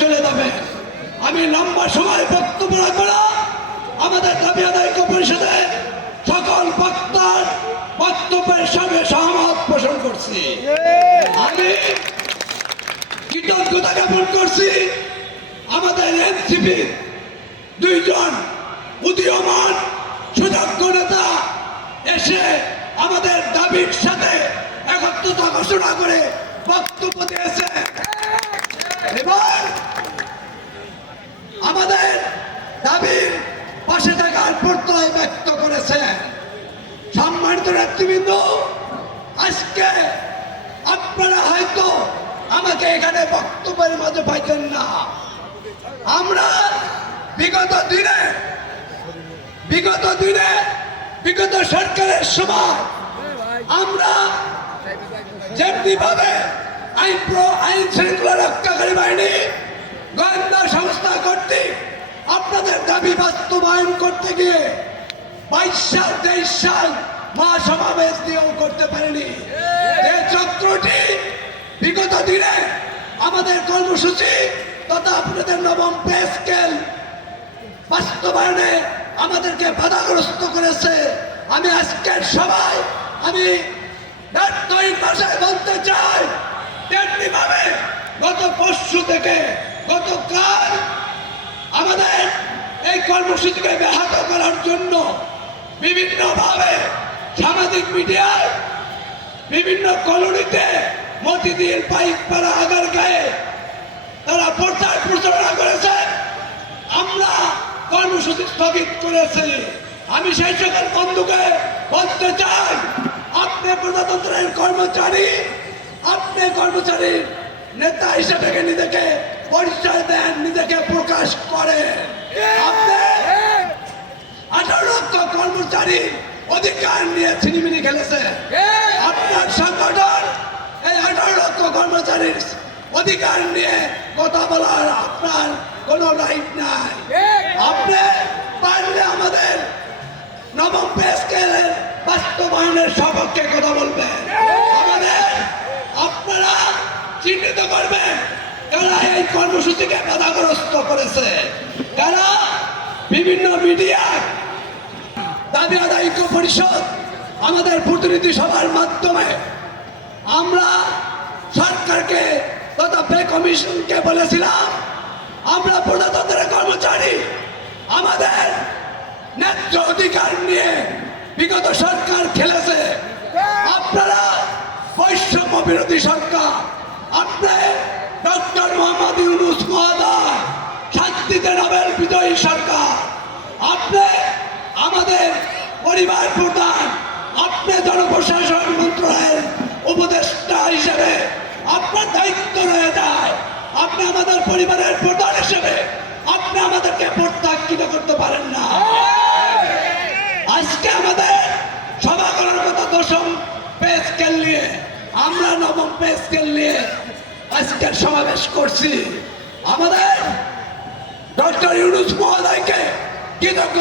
চলে যাবে। আমি লম্বা সময় বক্তব্য রাখব না। আমাদের দাবি আদায় পরিষদে সকল বক্তার বক্তব্যের সঙ্গে সহমত পোষণ করছি। আমি কৃতজ্ঞতা জ্ঞাপন করছি আমাদের এনসিপি দুইজন উদীয়মান সুযোগ্য নেতা এসে আমাদের দাবির সাথে একত্রতা ঘোষণা করে বক্তব্য দিয়েছে। এবার আমাদের দাবির পাশে থাকার প্রত্যয় ব্যক্ত করেছে। সম্মানিত নেতৃবৃন্দ, আজকে আপনারা হয়তো আমাকে এখানে বক্তব্যের মাঝে পাইতেন না। আমরা বিগত দিনে বিগত দিনে, বিগত সরকারের সময় আমরা যেমনি ভাবে আইন আইন শৃঙ্খলা রক্ষাকারী বাস্তবায়ন করতে গিয়ে বাইশ সাল তেইশ সাল মহাসমাবেশ দিয়েও করতে পারেনি। যে চক্রটি বিগত দিনে আমাদের কর্মসূচি তথা আপনাদের নবম পে স্কেল বাস্তবায়নে আমাদেরকে বাধাগ্রস্ত করেছে। আমি আজকের সবাই আমি ব্যর্থহীন ভাষায় বলতে চাই তেমনি ভাবে গত পরশু থেকে গতকাল আমাদের কর্মসূচিকে ব্যাহত করার জন্য বিভিন্নভাবে সামাজিক মিডিয়ায় বিভিন্ন কলোনিতে মতিদির পাইক পাড়া আগার গায়ে তারা প্রচার প্রচারণা করেছে। আমরা কর্মসূচি স্থগিত করেছি। আমি সেই সকল বন্ধুকে বলতে চাই, আপনি প্রজাতন্ত্রের কর্মচারী, আপনি কর্মচারীর নেতা হিসেবে নিজেকে পরিচয় দেন নিজেকে প্রকাশ করেন আপনি আঠারো লক্ষ কর্মচারী অধিকার নিয়ে ছিনিমিনি খেলেছে। আপনার সংগঠন এই আঠারো লক্ষ কর্মচারীর অধিকার নিয়ে কথা বলার আপনার কোনো রাইট নাই। আপনি পারলে আমাদের নবম পে স্কেলের বাস্তবায়নের সপক্ষে কথা বলবেন। আমাদের আপনারা চিহ্নিত করবেন কারা এই কর্মসূচিকে বাধাগ্রস্ত করেছে। কারা বিভিন্ন মিডিয়ায় দাবি আদায় পরিষদ আমাদের প্রতিনিধি সভার মাধ্যমে আমরা সরকারকে তথা পে কমিশনকে বলেছিলাম, আমরা প্রজাতন্ত্রের কর্মচারী, আমাদের ন্যায্য অধিকার নিয়ে বিগত সরকার খেলেছে। আপনারা বৈষম্য বিরোধী সরকার, আপনি ডক্টর মোহাম্মদ ইউনুস মহোদয়, শান্তিতে নোবেল বিজয়ী সরকার, আপনি আমাদের পরিবার প্রধান, আপনি জনপ্রশাসন মন্ত্রণালয়ের উপদেষ্টা হিসেবে আপনার দায়িত্ব রয়ে যায়। আপনি আমাদের পরিবারের প্রধান হিসেবে আপনি আমাদেরকে প্রত্যাখ্যিত করতে পারেন না। আজকে আমাদের সভা করার কথা দশম পে স্কেল নিয়ে, আমরা নবম পে স্কেল নিয়ে আজকের সমাবেশ করছি। আমাদের ডক্টর ইউনুস মহোদয়কে কৃতজ্ঞ